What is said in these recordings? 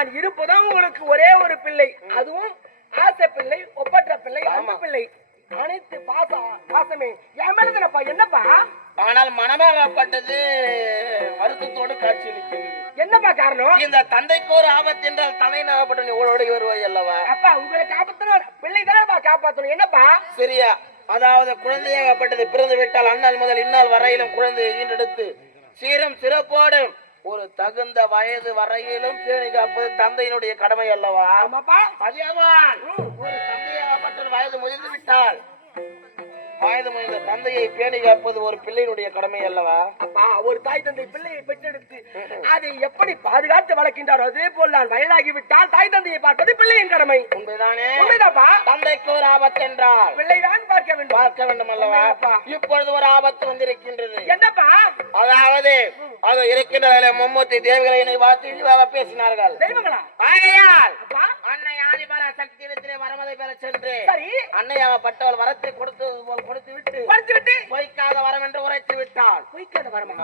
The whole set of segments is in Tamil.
நான் இருப்பதும் உங்களுக்கு ஒரே ஒரு பிள்ளை. அதுவும் ஆசை பிள்ளை ஒப்பற்ற பிள்ளை அன்பு பிள்ளை. அனைத்து பாச பாசமே. என் மேலதானப்பா என்னப்பா? ஆனால் மனமாகப்பட்டது வருத்தத்தோடு காட்சியளிக்கிறது என்னப்பா காரணம்? இந்த தந்தைக்கு ஒரு ஆபத்து என்றால் தலை நாகப்பட்ட ஓடோடி வருவாய் அல்லவா? அப்பா உங்களை காப்பாத்தணும் பிள்ளை தானேப்பா காப்பாத்தணும். என்னப்பா? சரியா. அதாவது குழந்தையாகப்பட்டது பிறந்து விட்டால் அந்நாள் முதல் இந்நாள் வரையிலும் குழந்தையை ஈண்டெடுத்து சீரும் சிறப்போடு ஒரு தகுந்த வயது வரையிலும் பேணி காப்பது தந்தையினுடைய கடமை அல்லவா? ஒரு தந்தையாகப்பட்டது வயது முதிர்ந்து விட்டால் வயது முதிர்ந்த தந்தையை பேணி காப்பது ஒரு பிள்ளையினுடைய கடமை அல்லவா? அப்பா ஒரு தாய் தந்தை பிள்ளையை பெற்றெடுத்து அதை எப்படி பாதுகாத்து வளர்க்கின்றாரோ அதே போல் நான் வயதாகி விட்டால் தாய் தந்தையை பார்ப்பது பிள்ளையின் கடமை. உண்மைதானே? உண்மைதாப்பா? தந்தைக்கு ஒரு ஆபத்து என்றால்? பிள்ளைதான் பார்க்க வேண்டும். பார்க்க வேண்டும் அல்லவா? இப்பொழுது ஒரு ஆபத்து வந்திருக்கின்றது. என்னப்பா? அதாவது அது இருக்கின்ற மும்மூர்த்தி தேவிகளை இழிவாக பேசினார்கள். தெய்வங்களா? ஆகையால் அன்னை ஆதிபர சக்தி இடத்திலே வரமதை பெற சென்று சரி. அன்னையாகப்பட்டவள் வரத்தை கொடுத்தது போல் கொடுத்து விட்டு படித்து விட்டு. பொய்க்காத வரம் என்று உரைத்து விட்டாள் பொய்க்காத வரமா?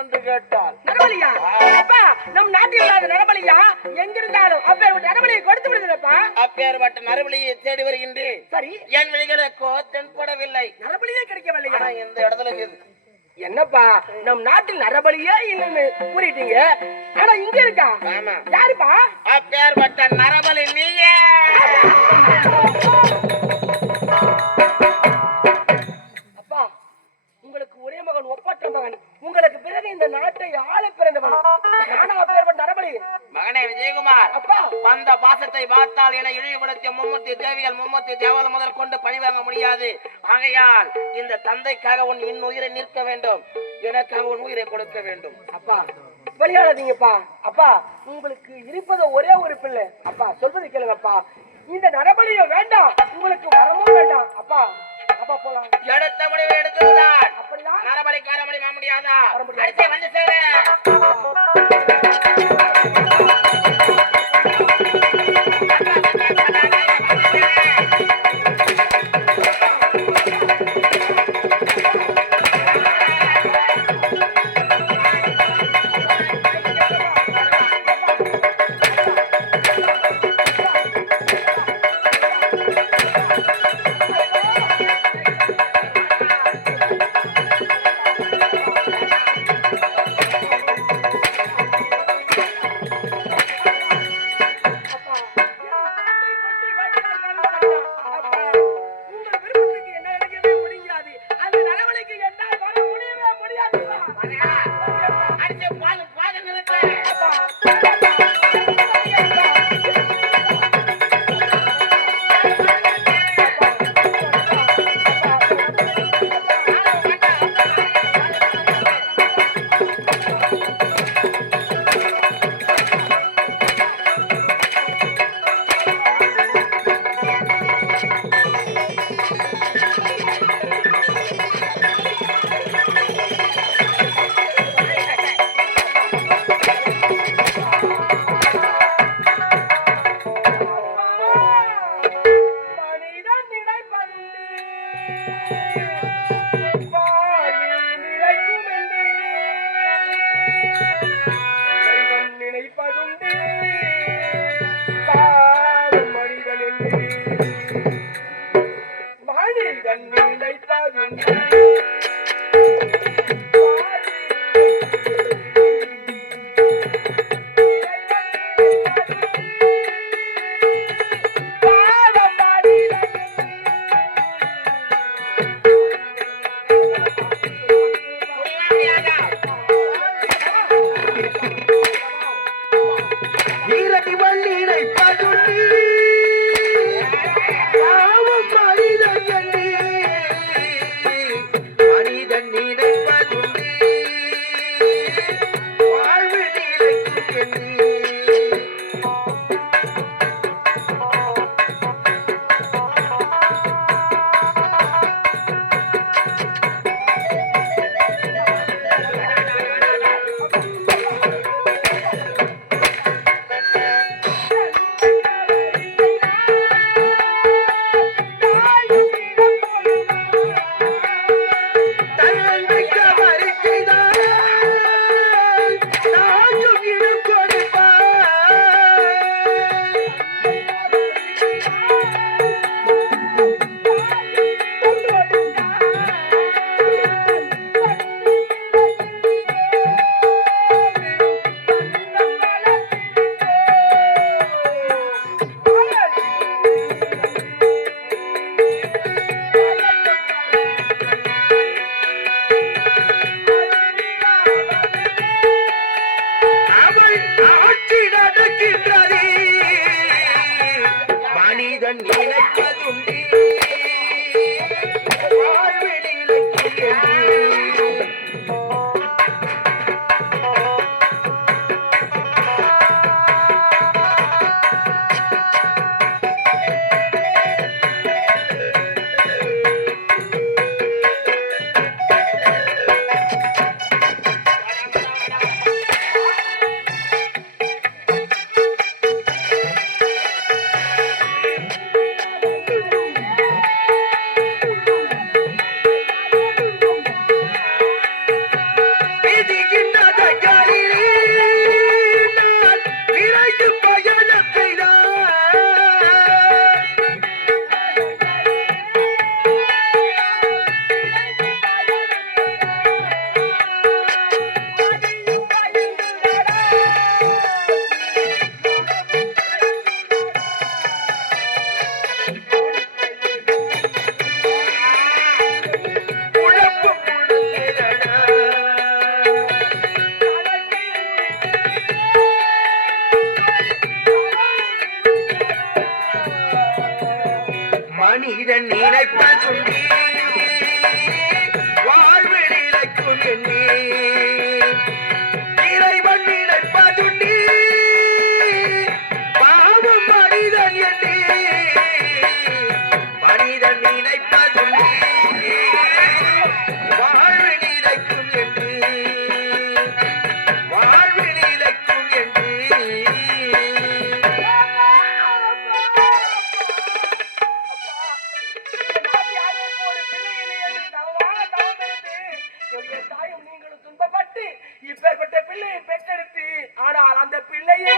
ஒன்று கேட்டாள் நரபலியா? அப்பா நம் நாட்டில் இல்லாத நரபலியா? எங்கிருந்தாலும் நரபலியை கொடுத்து விடுதலப்பா அப்பேற்பட்ட தேடி வருகின்றேன். சரி. என் விழிகளுக்கோ தென்படவில்லை நரபலியே கிடைக்கவில்லையா? ஆனா இந்த இடத்துல இருக்குது. என்னப்பா நம் நாட்டில் நரபலியே இல்லைன்னு கூறிட்டீங்க. ஆனா இங்க இருக்கா? ஆமா. யாருப்பா? அப்பேற்பட்ட நரபலி நீயே. மகன் உங்களுக்கு பிறகு இந்த நாட்டை ஆள பிறந்தவன். நானா அப்பேற்பட்ட நரபலி? மகனே விஜயகுமார் அப்பா. வந்த பாசத்தை பார்த்தால் என இழிவுபடுத்திய மும்மூர்த்தி தேவிகள் மும்மூர்த்தி தேவதை முதல் கொண்டு பணிவாங்க முடியாது. ஆகையால் இந்த தந்தைக்காக உன் இன்னுயிரை நிற்க வேண்டும். எனக்காக உன் உயிரை கொடுக்க வேண்டும். அப்பா வெளியாடாதீங்கப்பா. அப்பா உங்களுக்கு இருப்பது ஒரே ஒரு பிள்ளை. அப்பா சொல்வது கேளுங்கப்பா. இந்த நரபலியும் வேண்டாம். உங்களுக்கு வரமும் வேண்டாம். அப்பா. அப்பா போலாம். எடுத்த முடிவு எடுத்ததுதான் அப்படிதான் நரபலிக்கு வர முடியுமா முடியாதா? வர முடியாது. அடுத்து வந்து சேரு. மனிதன் நினைப்பதுண்டி ஆனால் அந்த பிள்ளையே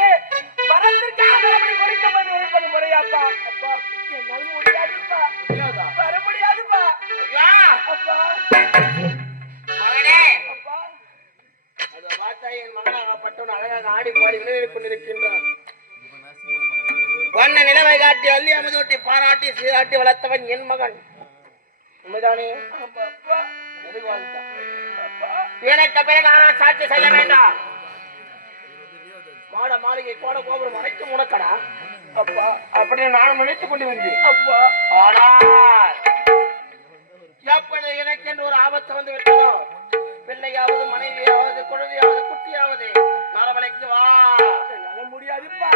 வரத்திற்காக அப்படி கொடுக்கப்பட்டு இருப்பது முறையாப்பா. அப்பா என்னால் முடியாதுப்பா. வர முடியாதுப்பா. அப்பா. மகனே! அப்பா. அதோ பார்த்தா என் மகனாகப்பட்டவன் அழகாக ஆடி பாடி விளையாடிக் கொண்டிருக்கின்றான். வண்ண நிலவை காட்டி அள்ளி அமுதூட்டி பாராட்டி சீராட்டி வளர்த்தவன் என் மகன். உண்மைதானே? எனக்கு பிறகு யாரும் சாட்சி செய்ய வேண்டாம். கோட கோபுரம் அனைத்தும் உனக்கடா. அப்பா அப்படி நான் நினைத்துக் கொண்டு வந்தேன். அப்பா. ஆனால் எப்பொழுது எனக்கென்று ஒரு ஆபத்து வந்து விட்டதோ? பிள்ளையாவது மனைவியாவது குழந்தையாவது குட்டியாவது நரவலைக்கு வா? முடியாதுப்பா.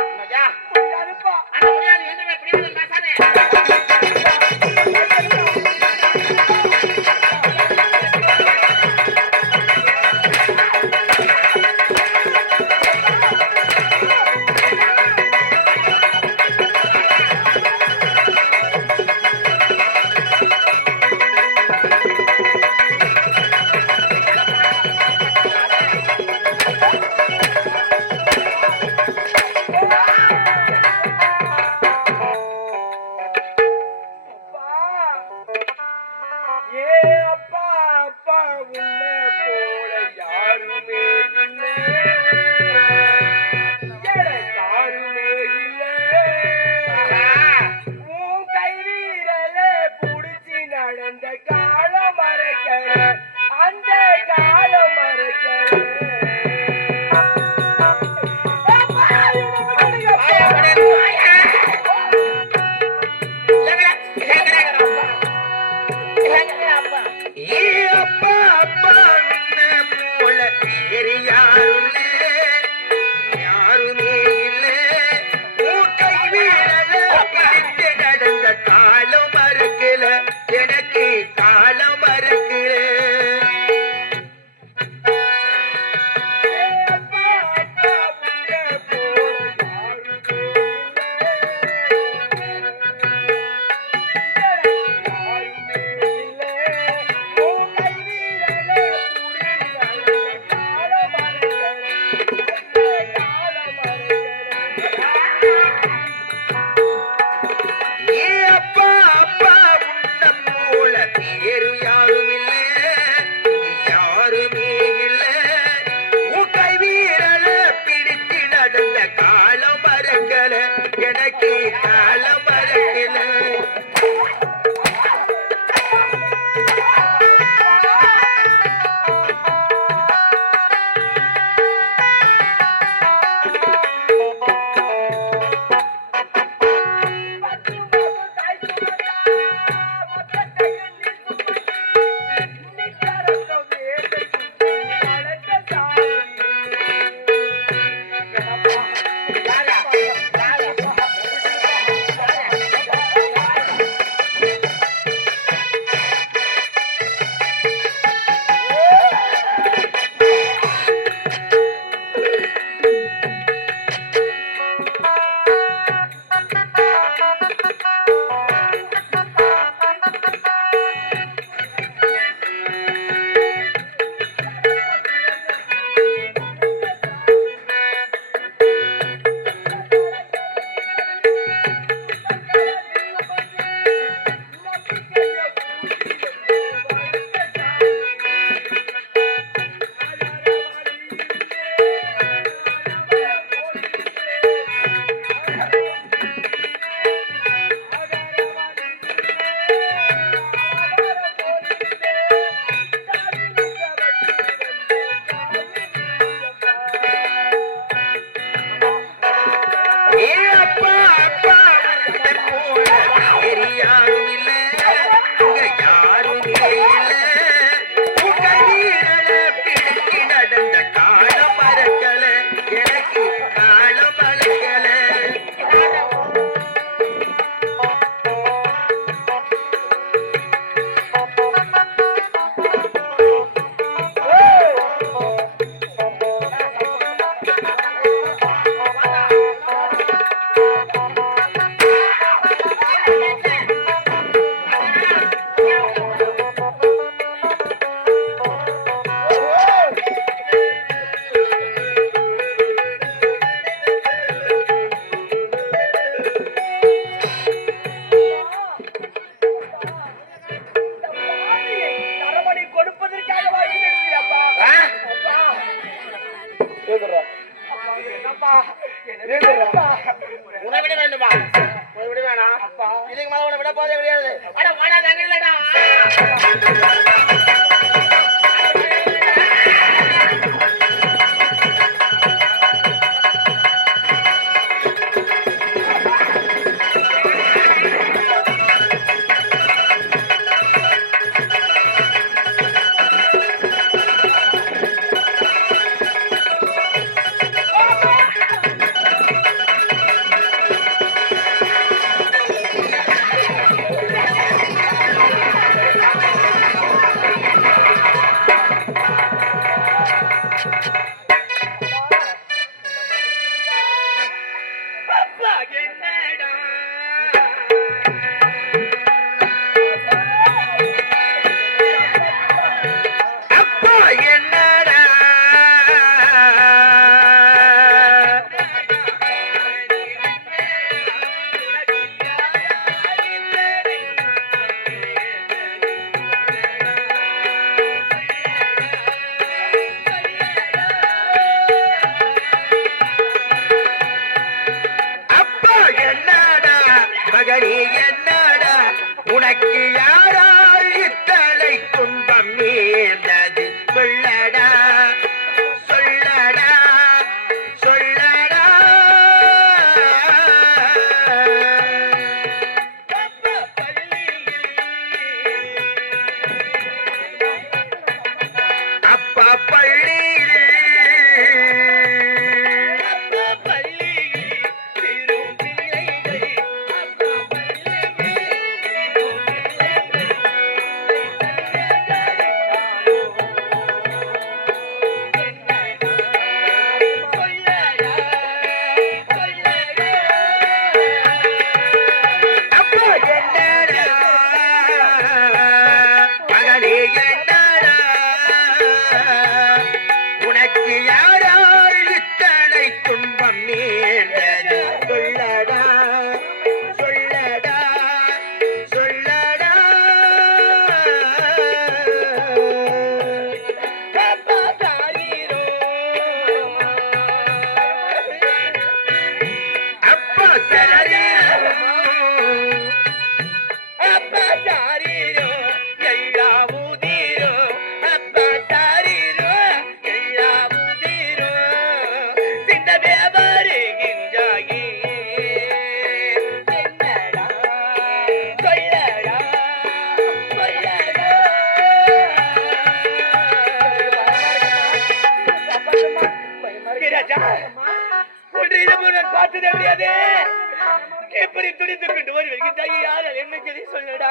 எப்படி துடித்து கொண்டு வருவீர்கள் தாயார் என்ன கதை சொல்லடா?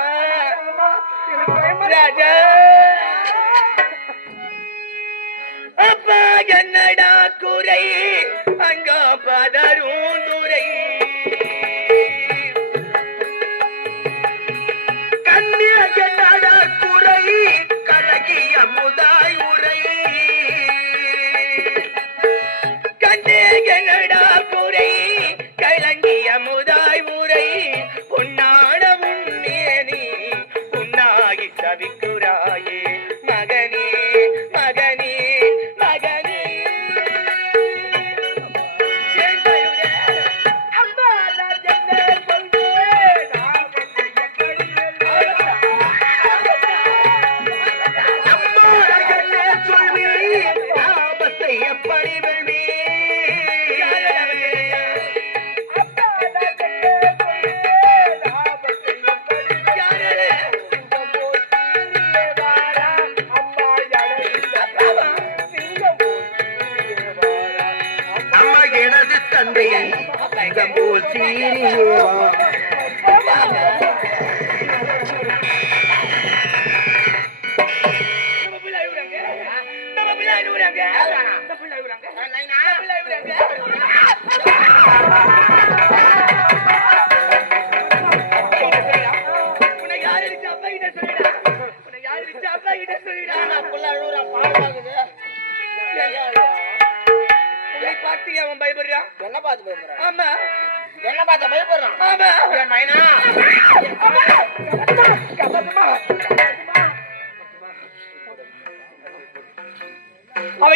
ராஜா. அப்பா என்னடா குறை? அங்க பதரும் தம்பி தந்தையை தங்கம் சீரியவா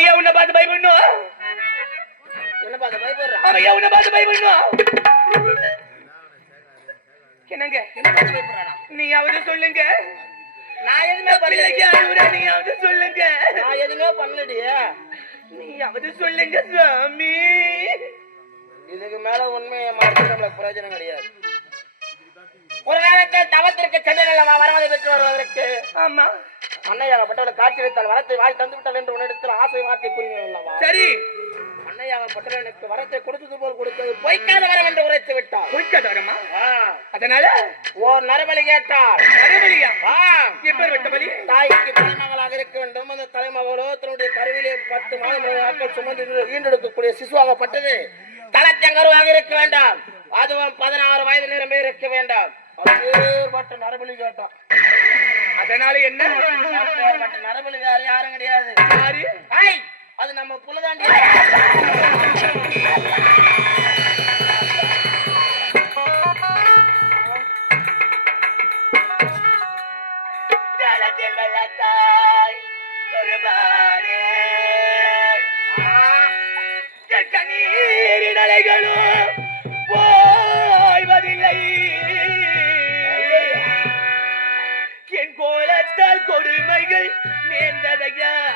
ஏன் உன்னை பார்த்து பயப்படணும். என்ன பார்த்து பயப்படுறான் ஏன் உன்னை பார்த்து பயப்படணும். என்னங்க? என்ன பார்த்து பயப்படுறானா நீயாவது சொல்லுங்க. நான் எதுவுமே பிள்ளைக்கு அழுகுற நீயாவது சொல்லுங்க. நான் எதுவுமே பண்ணலடியே நீயாவது சொல்லுங்க சாமி இதுக்கு மேல உண்மையை மாற்றி நம்மளுக்கு பிரயோஜனம் கிடையாது. ஒரு நேரத்தில் தவத்திற்கு சென்னையில் வரவதை பெற்று வருவதற்கு? ஆமா. அன்னையாகப்பட்டவளை காட்சி வைத்தால் வரத்தை வாய் தந்து விட்டால் என்று உன்னிடத்தில் ஆசை வார்த்தை கூறினல்லவா சரி. அன்னையாகப்பட்டவள் எனக்கு வரத்தை கொடுத்தது போல் கொடுத்தது பொய்க்காத வரம் என்று உரைத்து விட்டாள் பொய்க்காத வரமா? ஆ, அதனால? ஓர் நரபலி கேட்டாள் நரபலியா? எப்பேர் வெட்ட பலி தாய்க்கு தலைமகளாக இருக்க வேண்டும். அந்த தலைமகளோ தன்னுடைய கருவிலே பத்து மாதம் நாட்கள் சுமந்து ஈண்டெடுக்கக்கூடிய சிசுவாகப்பட்டது. தலைச்சங்கருவாக இருக்க வேண்டாம். அதுவும் பதினாறு வயது நிரம்பி இருக்க வேண்டாம். அப்பேற்பட்ட நரபலி கேட்டான் அதனால என்ன அப்பேற்பட்ட நரபலி வேற யாரும் கிடையாது. அது நம்ம புலதாண்டி. Yeah.